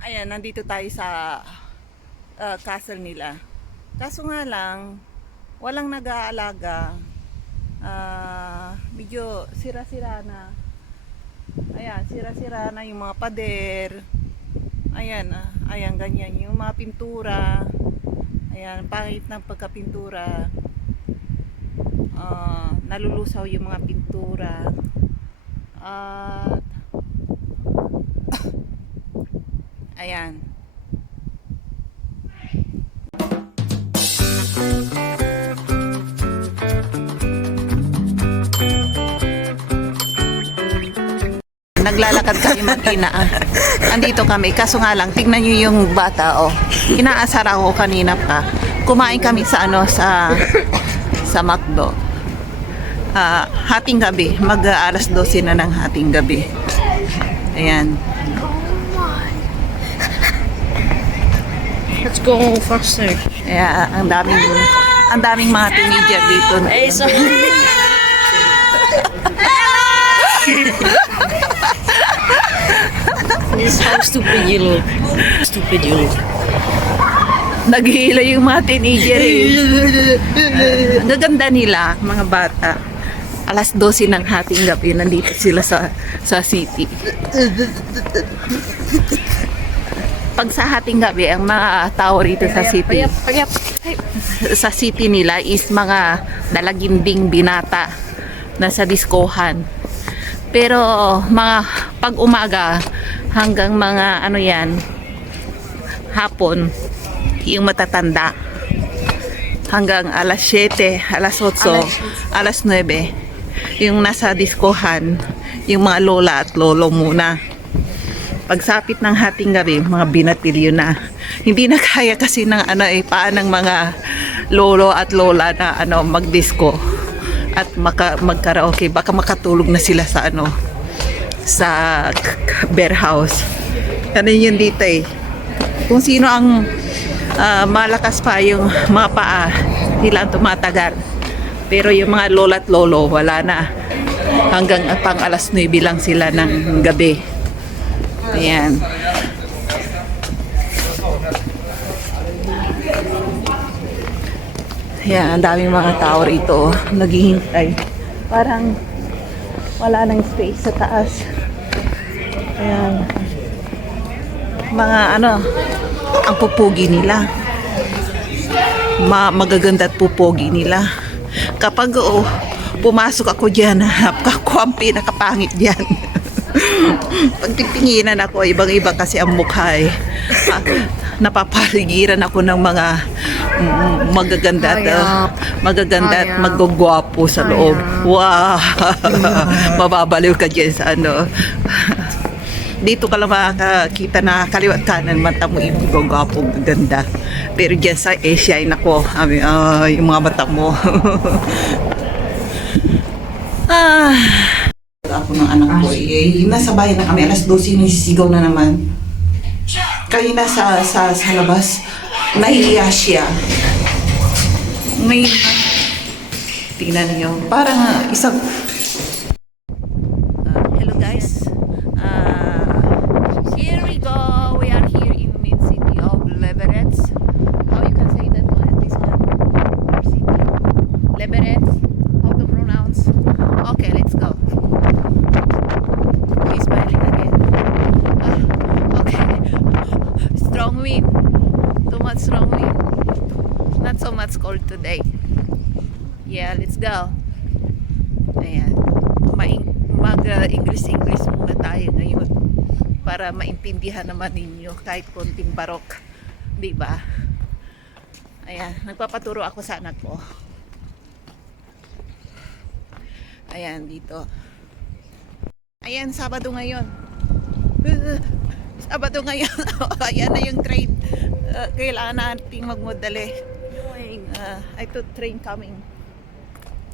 Ayan, nandito tayo sa castle nila. Kaso nga lang, walang nag-aalaga. Medyo sira-sira na. Ayan, sira-sira na yung mga pader. Ayan, ayan, ganyan. Yung mga pintura. Ayan, pangit ng pagkapintura. Nalulusaw yung mga pintura. At, ayan. Naglalakad kami mag-ina. Andito kami. Kaso nga lang, tignan nyo yung bata, oh. Inaasar ako kanina pa. Kumain kami sa sa McDo. Hating gabi. Mag-alas 12 na ng hating gabi. Ayan. Let's go faster. Kaya ang daming mga teenager dito. Hey, so this is how stupid you look. Stupid you look. Naghihilo yung mga teenager eh. Ang gaganda nila, mga bata. Alas 12 ng hating gabi, nandito sila sa city. Pag sa hating gabi, ang mga tao rito sa city, sa city nila is mga dalaginding binata na sa diskohan. Pero mga pag umaga hanggang mga ano yan, hapon, yung matatanda hanggang alas 7, alas 8, alas 9, yung nasa diskohan, yung mga lola at lolo muna. Pagsapit ng hating gabi, mga binatilyo na. Hindi na kaya kasi ng paan ng mga lolo at lola na magdisco at magkaraoke. Baka makatulog na sila sa sa bear house. Ano yun dito eh. Kung sino ang malakas pa yung mga paa, sila ang tumatagal. Pero yung mga lola at lolo, wala na. Hanggang pang alas 9 lang sila ng gabi. Ayan. Ayan, ang daming mga tao rito. Naghihintay. Parang wala nang space sa taas. Ayan. Mga ang pupugi nila. Magaganda at pupugi nila. Kapag pumasok ako dyan, ako ang pinakapangit dyan. Pag titinginan ako, ibang-iba kasi ang mukha eh. Napapaligiran ako ng mga magaganda at magugwapo sa loob. Wow! Mababaliw ka dyan sa Dito ka lang makakita na kaliwat kanan, mata mo yung gwapo, ganda. Pero dyan sa Asia, ay nako, yung mga mata mo. Ako ng anak ko nasa bahay na kami, alas 12 nisisigaw na naman. Kanina sa labas, nahihiya siya. Ngayon, tingnan niyo, parang isang hello guys, here we go. We are here in main city of Leverett. How you can say that one, this one, our city, Leverett. How to pronounce? Okay, let's go. He's smiling again. Okay. Strong wind. Too much strong wind. Not so much cold today. Yeah, let's go. Ayan. Mag-English muna tayo ngayon para maintindihan naman ninyo kahit konting barok. Diba? Ayan. Nagpapaturo ako sa anak ko. Ayan, dito. Ayan, Sabado ngayon. Sabado ngayon. Ayan na yung train. Kailangan nating magmadali. I thought train coming.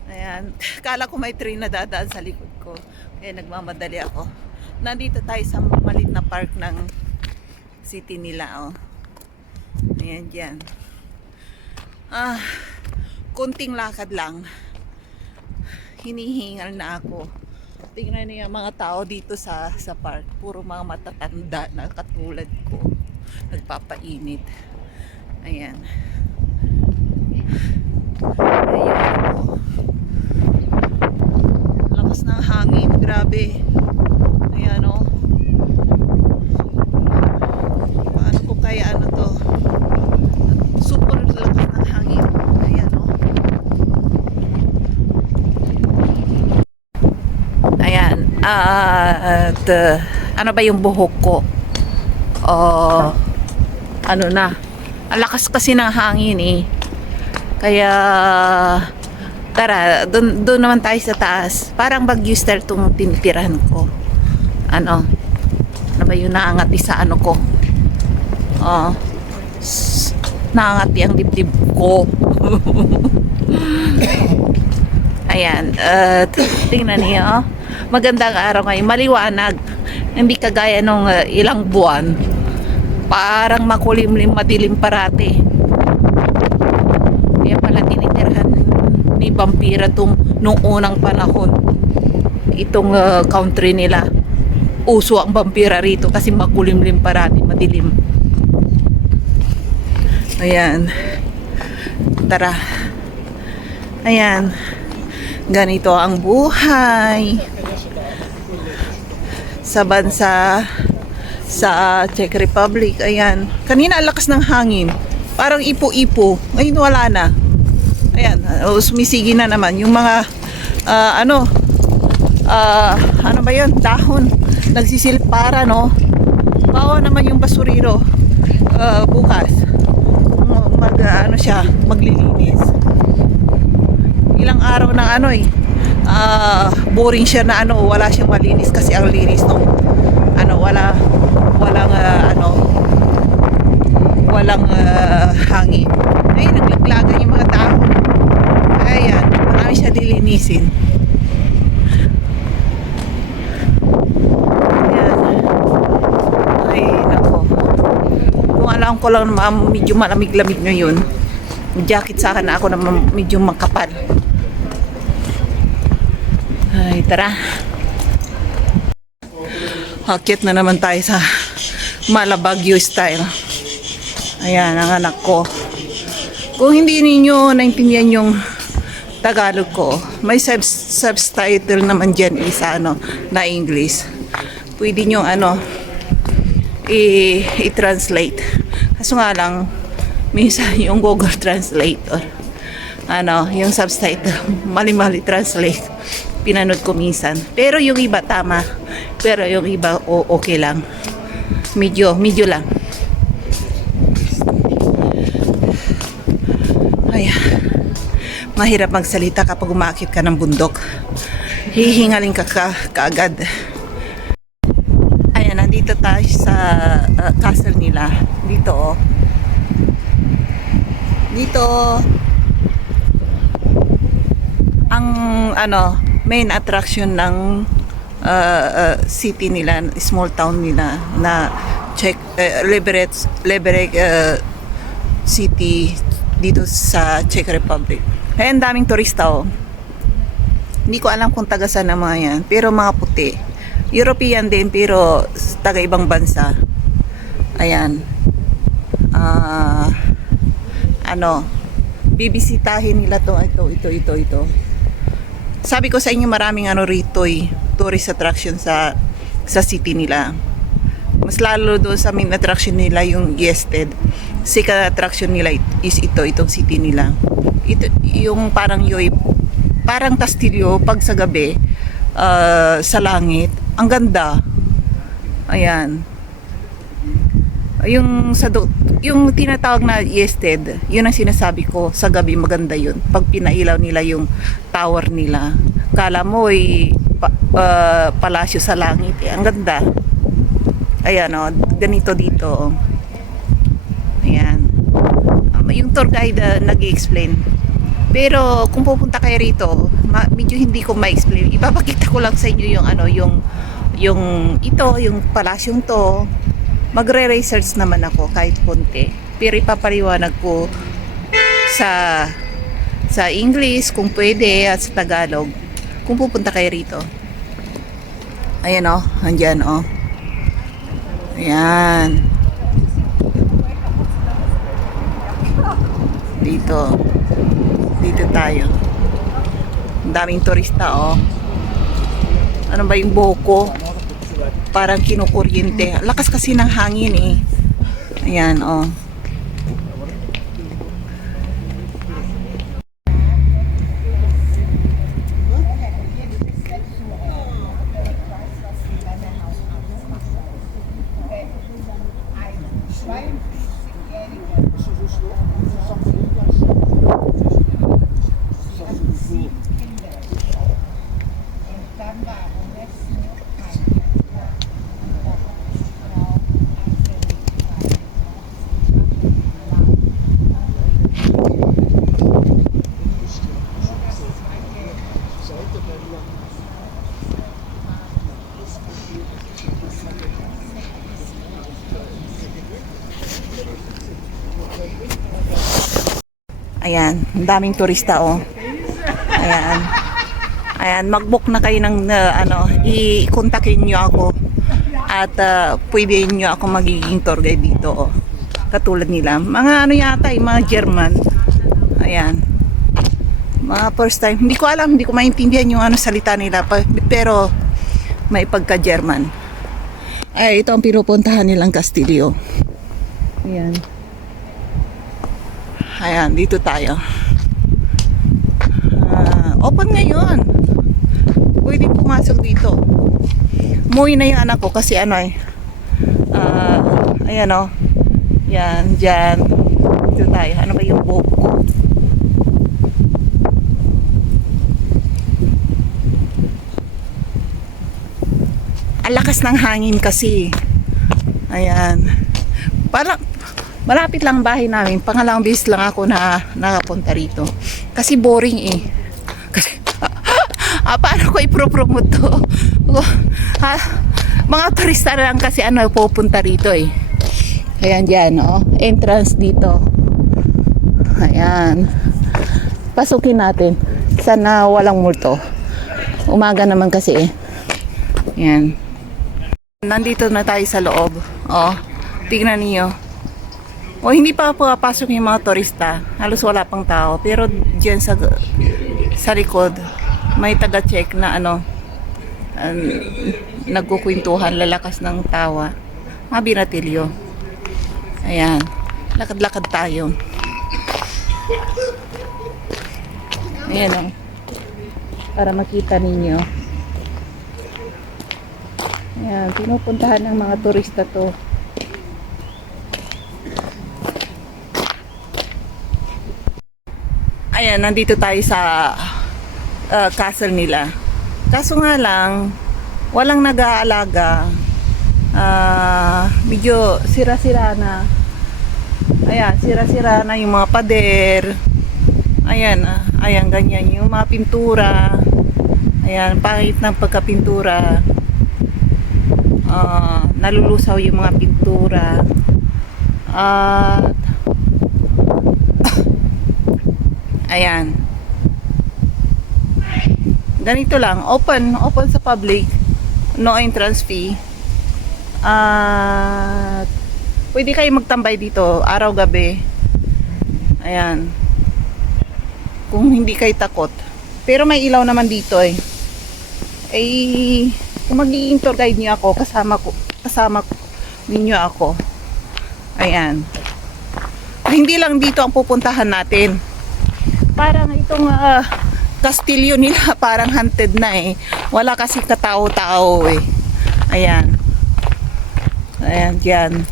Ayan. Kala ko may train na dadaan sa likod ko. Kaya nagmamadali ako. Nandito tayo sa maliit na park ng city nila. Oh. Ayan dyan. Kunting lakad lang. Hinihingal na ako. Tingnan niyo yung mga tao dito sa park. Puro mga matatanda na katulad ko. Nagpapainit. Ayan. Ayun. Lakas ng hangin. Grabe. Ayan o. Paano ko kaya ano to? Super lakas ng hangin. Ayan o. Ayan. At ano ba yung buhok ko? Ano na? Ang lakas kasi ng hangin eh. Kaya tara, doon naman tayo sa taas. Parang Baguio Star itong tinitirahan ko. Ano ba yung naangati sa ano ko? Naangati ang dibdib ko. Ayan. Tingnan niyo. Magandang araw ngayon. Maliwanag. Hindi kagaya nung ilang buwan. Parang makulimlim, madilim parati. Kaya pala tinitirhan ni Vampira nung unang panahon. Itong country nila. Uso ang Vampira rito kasi makulimlim parati, madilim. Ayan. Tara. Ayan. Ganito ang buhay sa bansa sa Czech Republic. Ayan. Kanina ang lakas ng hangin. Parang ipo-ipo. Ngayon wala na. Ayan. Sumisigi na naman. Yung mga ano ba yun? Dahon. Nagsisilip para, no? Bawa naman yung basuriro. Bukas. Maglilinis. Ilang araw ng ano eh. Boring siya na ano, wala siyang malinis kasi ang linis no. Walang hangin. Ay, naglaglagan yung mga tao. Ayan, marami siya lilinisin. Ayan. Ay, nako. Kung alam ko lang medyo malamig-lamig ngayon. Jacket sa akin na ako na medyo makapal. Ay, tara. Hakit na naman tayo sa Baguio style. Ayan, ang anak ko. Kung hindi ninyo naintindihan yung Tagalog ko, may subtitle naman dyan isa na English. Pwede nyo i-translate. Kaso nga lang, minsan yung Google Translator, yung subtitle, mali-mali translate. Pinanood ko minsan. Pero yung iba tama. Pero yung iba okay lang. Medyo lang. Ay, mahirap magsalita kapag umaakit ka ng bundok. Hihingaling ka kaagad. Ayan, nandito tayo sa castle nila. Dito, oh. Dito ang main attraction ng city nila, small town nila na Liberec city dito sa Czech Republic. Kaya ang daming turista oh. Hindi ko alam kung taga saan ang mga yan, pero mga puti. European din pero taga ibang bansa. Ayan. Bibisitahin nila ito. Sabi ko sa inyo maraming rito tourist attraction sa city nila. Mas lalo doon sa main attraction nila yung Gjested. Second attraction nila is itong city nila. Ito yung parang kastilyo pag sa gabi sa langit. Ang ganda. Ayan. Yung tinatawag na Gjested, yun ang sinasabi ko, sa gabi maganda yun. Pag pinailaw nila yung tower nila, kala mo palasyo sa langit. Ang ganda. Ayan ganito dito. Ayan. Yung tour guide nag-i-explain. Pero kung pupunta kayo rito, medyo hindi ko ma-explain. Ipapakita ko lang sa inyo yung palasyong to. Magre-research naman ako kahit konti. Pero ipapaliwanag ko sa English kung pwede at sa Tagalog kung pupunta kayo rito. Ayan o, andyan o. Ayan. Dito. Dito tayo. Ang daming turista o. Ano ba yung buhok? Parang kinukuryente. Lakas kasi ng hangin eh. Ayan o. Ayan, ang daming turista oh. Ayan. Ayan, mag-book na kayo ng i-kontakin nyo ako. At pwede nyo ako magiging tour guide dito oh. Katulad nila. Mga ano yata, mga German. Ayan. Mga first time. Hindi ko alam, hindi ko maintindihan yung salita nila. Pero may pagka-German. Ay, ito ang pinupuntahan nilang Castillo. Ayan. Ayan, dito tayo. Open ngayon. Pwede pumasok dito. Umuwi na yung anak ko kasi ayan o. Yan, dyan. Dito tayo. Ano ba yung buhok ko? Ang lakas ng hangin kasi. Ayan. Parang malapit lang bahay namin. Pangalawang beses lang ako na nakapunta rito. Kasi boring eh. Kasi, paano ko i-promote to? Mga turista lang kasi pupunta rito eh. Ayan dyan, oh. Entrance dito. Ayan. Pasukin natin. Sana walang multo. Umaga naman kasi eh. Ayan. Nandito na tayo sa loob. Oh, tignan niyo. O hindi pa papasok yung mga turista. Halos wala pang tao. Pero diyan sa likod, may taga-check na nagkukwentuhan, lalakas ng tawa. Mga binatilyo. Ayan. Lakad-lakad tayo. Ayan o. Para makita ninyo. Ayan. Pinupuntahan ng mga turista to. Ayan, nandito tayo sa castle nila. Kaso nga lang, walang nag-aalaga. Medyo sira-sira na. Ayan, sira-sira na yung mga pader. Ayan, ayan, ganyan. Yung mga pintura. Ayan, pangit ng pagkapintura. Nalulusaw yung mga pintura. Ayan. Ganito lang, open sa public, no entrance fee. Pwede kayo magtambay dito araw-gabi. Ayan. Kung hindi kayo takot. Pero may ilaw naman dito eh. Kung magiging tour guide niyo ako, kasama ninyo ako. Ayan. Hindi lang dito ang pupuntahan natin. Parang itong Castillo nila parang haunted na eh. Wala kasi katao-tao eh. Ayan. Ayan, dyan.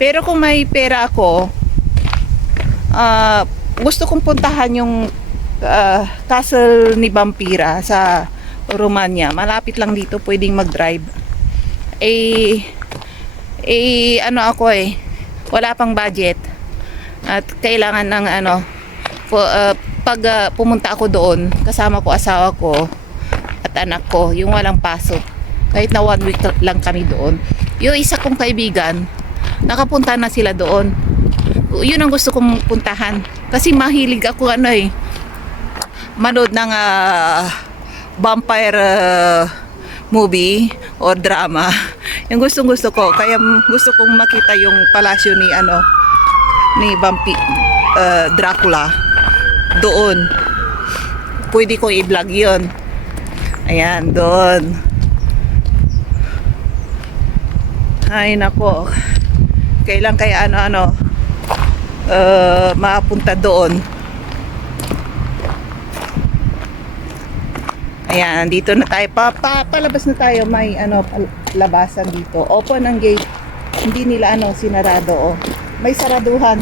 Pero kung may pera ako, gusto kong puntahan yung castle ni Vampira sa Romania. Malapit lang dito, pwedeng mag-drive. Wala pang budget. At kailangan ng pag pumunta ako doon, kasama ko asawa ko at anak ko, yung walang pasok. Kahit na 1 week lang kami doon. Yung isa kong kaibigan, nakapunta na sila doon. Yun ang gusto kong puntahan. Kasi mahilig ako manood ng vampire movie. or drama. Yung gustong gusto ko, kaya gusto kong makita yung palasyo ni Dracula doon. Pwede ko i-vlog yun. Ayan, doon. Ay nako, kailan kaya mapunta doon. Ayan, dito na tayo. Palabas na tayo. May labasan dito. Open ang gate. Hindi nila sinarado. May saraduhan.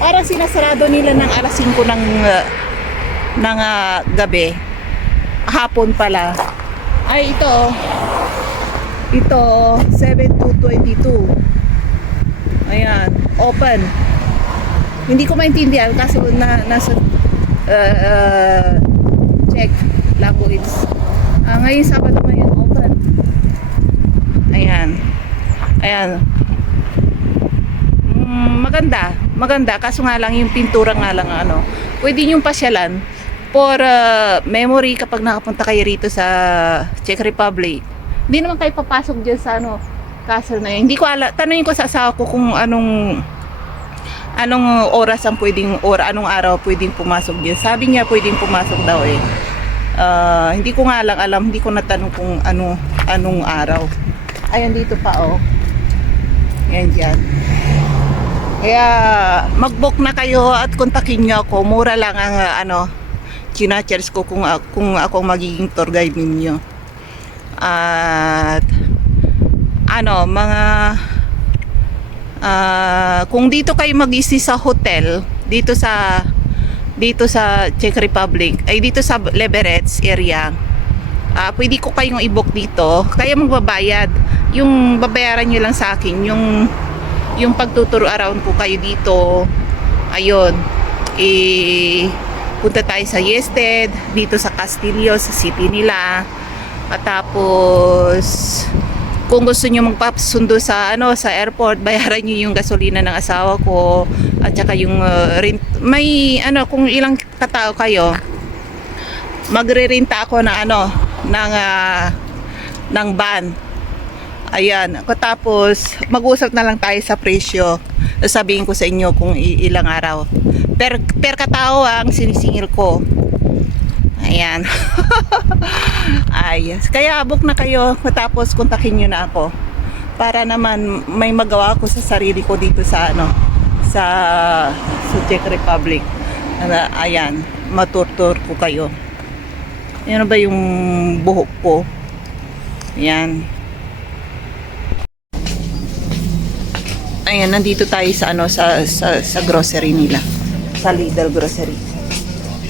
Parang sinasarado nila ng alas 5 ng gabi. Hapon pala. Ay, ito 7 to 22. Ayan, open. Hindi ko maintindihan kasi nasa check language. Ngayon Sabado ngayon, open. Ayan. Maganda kaso nga lang yung pintura nga lang pwede yung pasyalan for memory kapag nakapunta kayo rito sa Czech Republic. Hindi naman kayo papasok dyan sa castle na yun. Hindi ko alam. Tanungin ko sa asawa ko kung anong oras ang pwedeng, or anong araw pwedeng pumasok dyan. Sabi niya pwedeng pumasok daw eh. Hindi ko nga lang alam. Hindi ko natanong kung anong araw. Ayan dito pa Yan dyan. Kaya mag-book na kayo at kontakin nyo ako. Mura lang ang china-charge ko kung ako magiging tour guide ninyo. At kung dito kayo mag-stay sa hotel dito sa Czech Republic, ay dito sa Liberec area, pwede ko kayong i-book dito. Kaya magbabayad. Yung babayaran nyo lang sa akin yung pagtuturo around ko kayo dito. Ayun, punta tayo sa Yested, dito sa Castillo, sa city nila. At tapos kung gusto niyo magpapasundo sa airport, bayaran niyo yung gasolina ng asawa ko at saka yung rent. May kung ilang katao kayo, magre-renta ako ng van. Ayan, tapos mag-usap na lang tayo sa presyo. Sabihin ko sa inyo kung ilang araw. Per katao ang sinisingil ko. Ayan. Ayos. Kaya book na kayo, matapos kontakin nyo na ako para naman may magawa ko sa sarili ko dito sa Czech Republic. Ayan, maturtur ko kayo. Yan ba yung buhok ko? Ayan. Ayan, nandito tayo sa grocery nila. Sa Lidl grocery.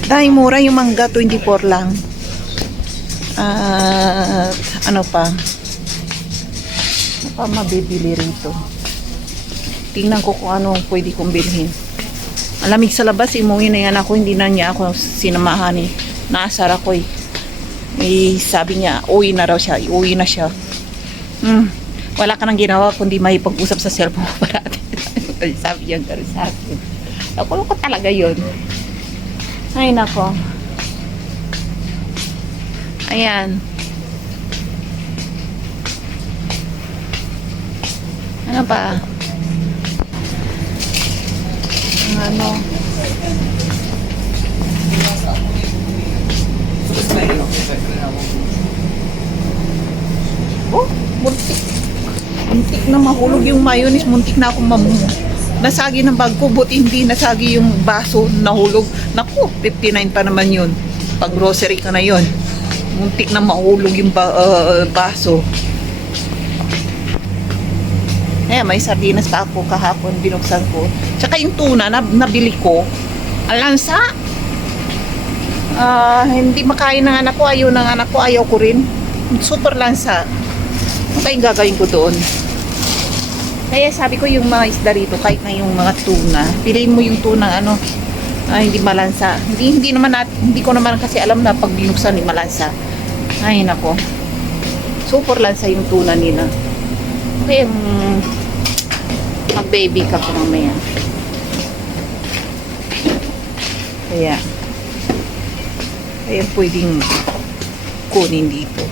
Dahil mura yung mangga, 24 lang. At ano pa mabibili rito. Tingnan ko kung ano pwede kong bilhin. Malamig sa labas, imuwi na yan ako. Hindi na niya ako sinamahan eh. Naasar ako eh. Sabi niya, uwi na raw siya. Uwi na siya. Wala ka nang ginawa kundi may pag-usap sa cellphone parati. Sabi niya gano'n sa akin. Nakulo ko talaga yun. Ay nako. Ayan. Ano pa? Oh, muntik. Muntik na mahulog yung mayonnaise. Muntik na akong nasagi ng bag ko, buti hindi nasagi yung baso, nahulog. Naku, 59 pa naman yun. Pag grocery ka na yun, muntik na mahulog yung baso. Kaya may sardinas pa ako kahapon, binuksan ko. Tsaka yung tuna na nabili ko, alansa. Hindi makain ng anak ko, ayaw ko rin. Super lansa. Ano kayong gagawin ko doon? Kaya sabi ko yung mga isda rito, kahit na yung mga tuna, piliin mo yung tuna hindi malansa. Hindi ko naman kasi alam na pag binuksan ni malansa. Ay nako. Super lansa yung tuna nila. Kaya mag-baby ka ko mamaya. Kaya pwedeng kunin dito.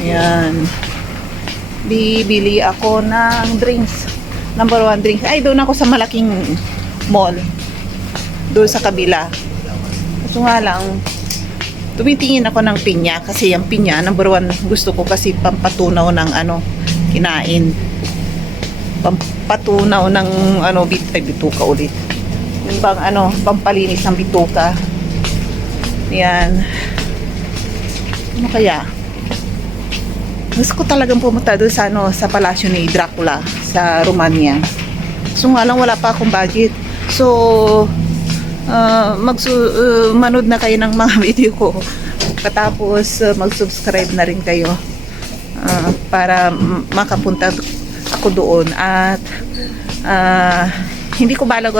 Ayan. Bibili ako ng drinks. Number 1 drinks. Ay, doon ako sa malaking mall. Doon sa kabila. Kaso nga lang, tumitingin ako ng pinya. Kasi yung pinya, number 1 gusto ko kasi pampatunaw ng kinain. Pampatunaw ng bituka ulit. Yung bang pampalinis ng bituka. Yan. Ano kaya? Gusto ko talagang pumunta doon sa palasyo ni Dracula sa Romania. So nga lang wala pa akong budget. So manood na kayo ng mga video ko. Katapos mag-subscribe na rin kayo para makapunta ako doon at hindi ko balag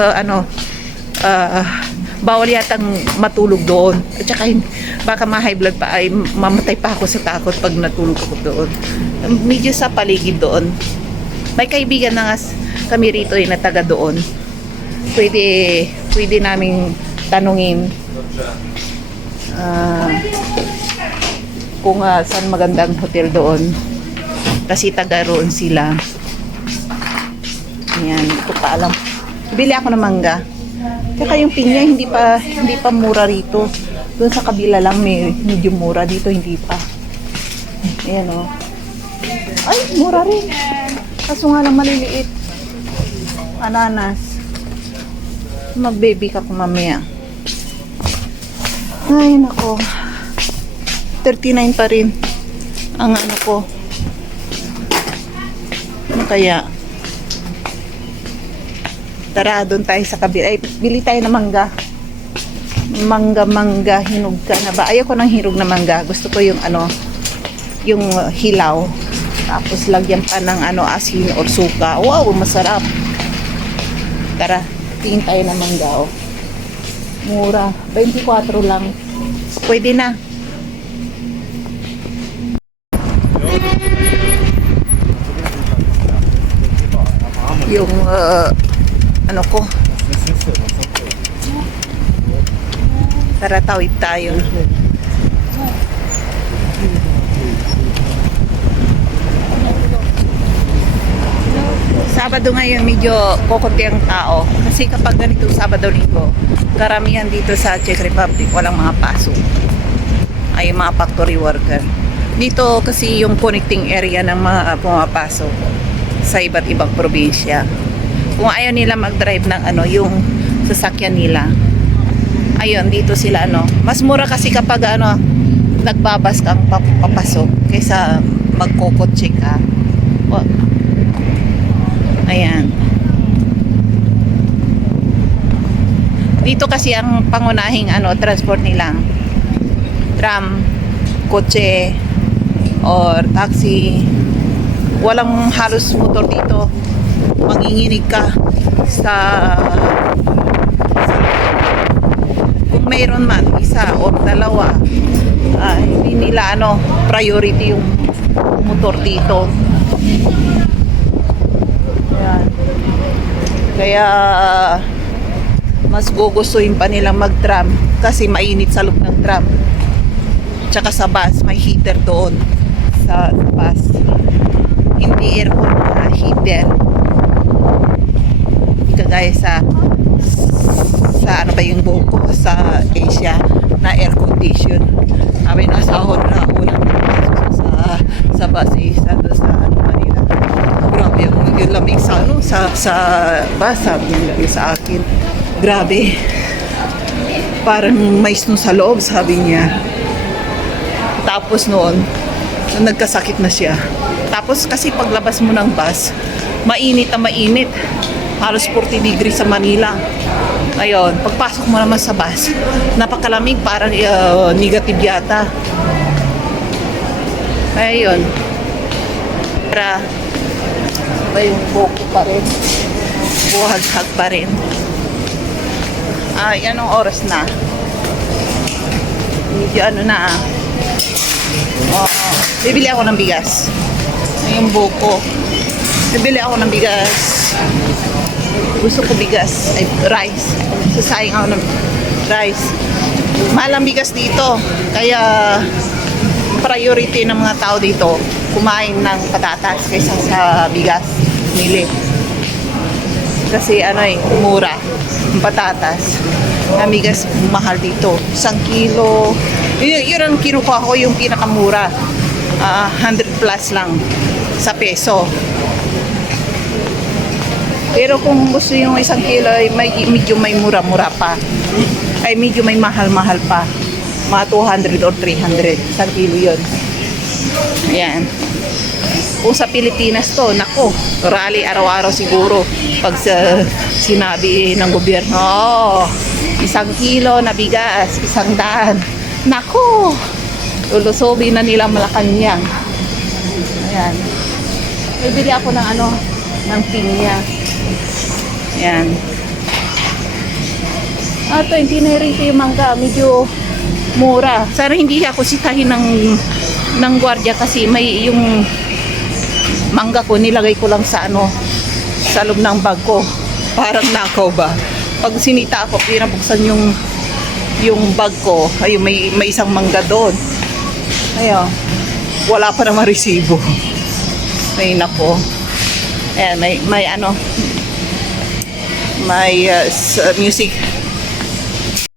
bawal yatang matulog doon. At saka baka ma-high blood pa ay mamatay pa ako sa takot pag natulog ako doon. Medyo sa paligid doon. May kaibigan na nga kami rito na taga doon. Pwede naming tanungin kung saan magandang hotel doon. Kasi taga roon sila. Ayan, hindi ko pa alam. Bili ako ng mangga. Tsaka yung pinya hindi pa mura rito. Doon sa kabila lang medyo mura, dito hindi pa. Ayan o. Ay, mura rin. Kaso nga lang maliliit. Ananas. Mag-baby ka kung mamaya. Ay, nako. 39 pa rin ang ko. Ano kaya? Tara, doon tayo sa kabila. Ay, bili tayo ng mangga. Mangga, hinog ka na ba? Ayoko ng hinog na mangga. Gusto ko yung yung hilaw. Tapos lagyan pa ng asin or suka. Wow, masarap. Tara, tingin tayo ng mangga, oh. Mura. 24 lang. Pwede na. Yung ko. Tara, tawid tayo. Sabado ngayon medyo kukunti ang tao. Kasi kapag ganito Sabado-Linggo, karamihan dito sa Czech Republic walang mga pasok. Ay mga factory worker. Dito kasi yung connecting area ng mga pumapasok sa iba't ibang probinsya. Kung ayaw nila mag-drive ng yung sasakyan nila, ayun, dito sila mas mura kasi kapag nagbabas kang papasok kaysa magkokotse ka. Ayan. Dito kasi ang pangunahing transport nila, tram, kotse or taxi. Walang halos motor dito. Manginginig ka sa kung mayroon man isa o dalawa, hindi nila priority yung motor dito. Ayan. Kaya mas gugustuhin pa nilang mag-tram kasi mainit sa loob ng tram. Tsaka sa bus, may heater doon sa bus. Hindi aircon, heater. Kagaya sa yung buko sa Asia na air condition. Sabi na sahod na unang sa bus doon sa Manila. Grabe yung lamig sa bus, sabi niya sa akin. Grabe. Parang may snow sa loob, sabi niya. Tapos noon, nagkasakit na siya. Tapos kasi paglabas mo ng bus, mainit na mainit. Halos 40 degrees sa Manila. Ayun, pagpasok mo naman sa bus, napakalamig, parang negative yata. Ayun. Para yung buko pa rin. Buhag-hag pa rin. Anong oras na? Medyo na. Bibili ako ng bigas. Yung buko. Bibili ako ng bigas. Gusto ko bigas, ay rice. Sasayang ako ng rice. Mahal ang bigas dito. Kaya priority ng mga tao dito kumain ng patatas kaysa sa bigas, mili. Kasi mura ang patatas. Ang bigas mahal dito. 1 kilo. Yun ang kinukuha ko, yung pinakamura. 100 plus lang sa peso. Pero kung gusto yung 1 kilo, ay medyo may mura-mura pa. Ay medyo may mahal-mahal pa. Mga 200 or 300. 1 kilo yun. Ayan. Kung sa Pilipinas to, nako, rally araw-araw siguro pag sinabi ng gobyerno, 1 kilo na bigas, 100. Nako, lulusobin na nila Malacanang. Ayan. Bibili ako ng ng pinya. Ayan. 20 na rin yung mangga, medyo mura. Sana hindi ako sitahin ng gwardiya kasi may yung mangga ko nilagay ko lang sa sa loob ng bag ko. Parang nakaw ba? Pag sinita ako, pinabuksan yung bag ko, ay may isang mangga doon. Ayun. Wala pa naman resibo. Ay nako. Ayan, may music